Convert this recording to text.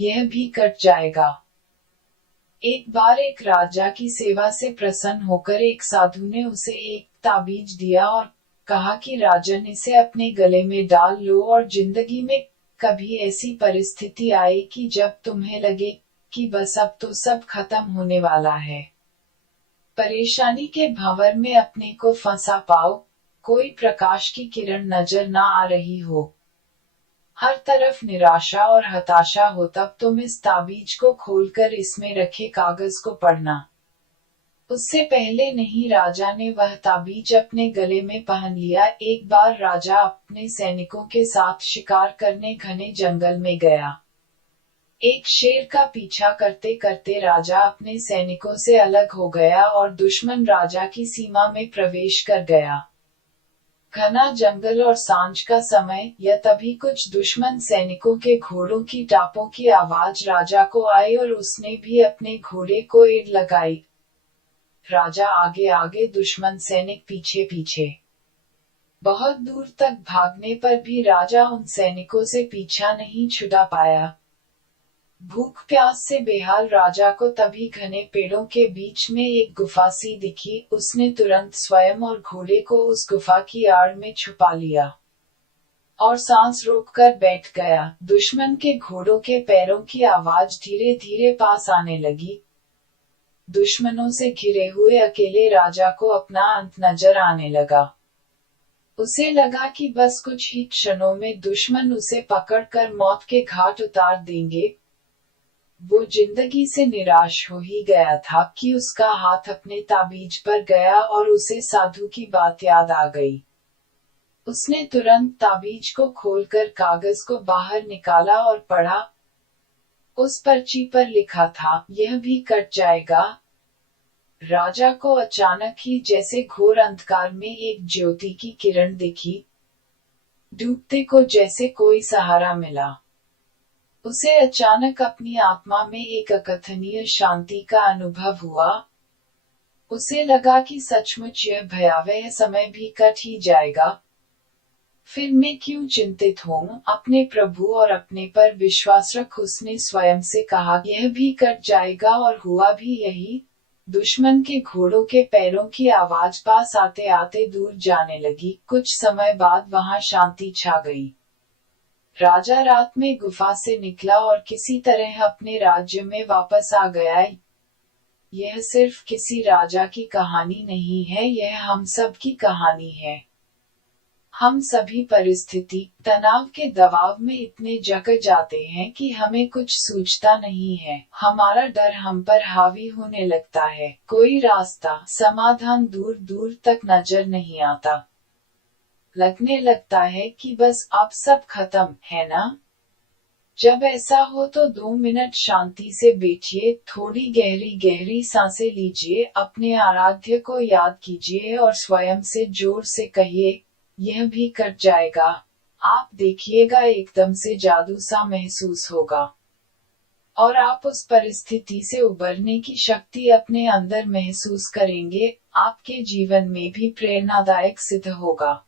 यह भी कट जाएगा। एक बार एक राजा की सेवा से प्रसन्न होकर एक साधु ने उसे एक ताबीज दिया और कहा कि राजन, इसे अपने गले में डाल लो और जिंदगी में कभी ऐसी परिस्थिति आए कि जब तुम्हें लगे कि बस अब तो सब खत्म होने वाला है, परेशानी के भंवर में अपने को फंसा पाओ, कोई प्रकाश की किरण नजर ना आ रही हो, हर तरफ निराशा और हताशा हो, तब तुम इस ताबीज को खोलकर इसमें रखे कागज को पढ़ना। उससे पहले नहीं राजा ने वह ताबीज अपने गले में पहन लिया। एक बार राजा अपने सैनिकों के साथ शिकार करने घने जंगल में गया। एक शेर का पीछा करते करते राजा अपने सैनिकों से अलग हो गया और दुश्मन राजा की सीमा में प्रवेश कर गया। घना जंगल और सांझ का समय, यह तभी कुछ दुश्मन सैनिकों के घोड़ों की टापों की आवाज राजा को आई और उसने भी अपने घोड़े को एड़ लगाई। राजा आगे आगे, दुश्मन सैनिक पीछे पीछे। बहुत दूर तक भागने पर भी राजा उन सैनिकों से पीछा नहीं छुड़ा पाया। भूख प्यास से बेहाल राजा को तभी घने पेड़ों के बीच में एक गुफा सी दिखी। उसने तुरंत स्वयं और घोड़े को उस गुफा की आड़ में छुपा लिया और सांस रोककर बैठ गया। दुश्मन के घोड़ों के पैरों की आवाज धीरे धीरे पास आने लगी। दुश्मनों से घिरे हुए अकेले राजा को अपना अंत नजर आने लगा। उसे लगा कि बस कुछ ही क्षणों में दुश्मन उसे पकड़कर मौत के घाट उतार देंगे। वो जिंदगी से निराश हो ही गया था कि उसका हाथ अपने ताबीज पर गया और उसे साधु की बात याद आ गई। उसने तुरंत ताबीज को खोलकर कागज को बाहर निकाला और पढ़ा। उस पर्ची पर लिखा था, यह भी कट जाएगा। राजा को अचानक ही जैसे घोर अंधकार में एक ज्योति की किरण दिखी। डूबते को जैसे कोई सहारा मिला। उसे अचानक अपनी आत्मा में एक अकथनीय शांति का अनुभव हुआ। उसे लगा कि सचमुच यह भयावह समय भी कट ही जाएगा। फिर मैं क्यों चिंतित हूँ, अपने प्रभु और अपने पर विश्वास रख, उसने स्वयं से कहा। यह भी कट जाएगा और हुआ भी यही। दुश्मन के घोड़ों के पैरों की आवाज पास आते आते दूर जाने लगी। कुछ समय बाद वहां शांति छा गई। राजा रात में गुफा से निकला और किसी तरह अपने राज्य में वापस आ गया। यह सिर्फ किसी राजा की कहानी नहीं है, यह हम सब की कहानी है। हम सभी परिस्थिति, तनाव के दबाव में इतने जकड़ जाते हैं कि हमें कुछ सूझता नहीं है। हमारा डर हम पर हावी होने लगता है। कोई रास्ता, समाधान दूर दूर तक नजर नहीं आता। लगने लगता है कि बस अब सब खत्म है ना। जब ऐसा हो तो 2 मिनट शांति से बैठिए, थोड़ी गहरी गहरी सांसें लीजिए, अपने आराध्य को याद कीजिए और स्वयं से जोर से कहिए, यह भी कट जाएगा। आप देखिएगा एकदम से जादू सा महसूस होगा और आप उस परिस्थिति से उबरने की शक्ति अपने अंदर महसूस करेंगे। आपके जीवन में भी प्रेरणादायक सिद्ध होगा।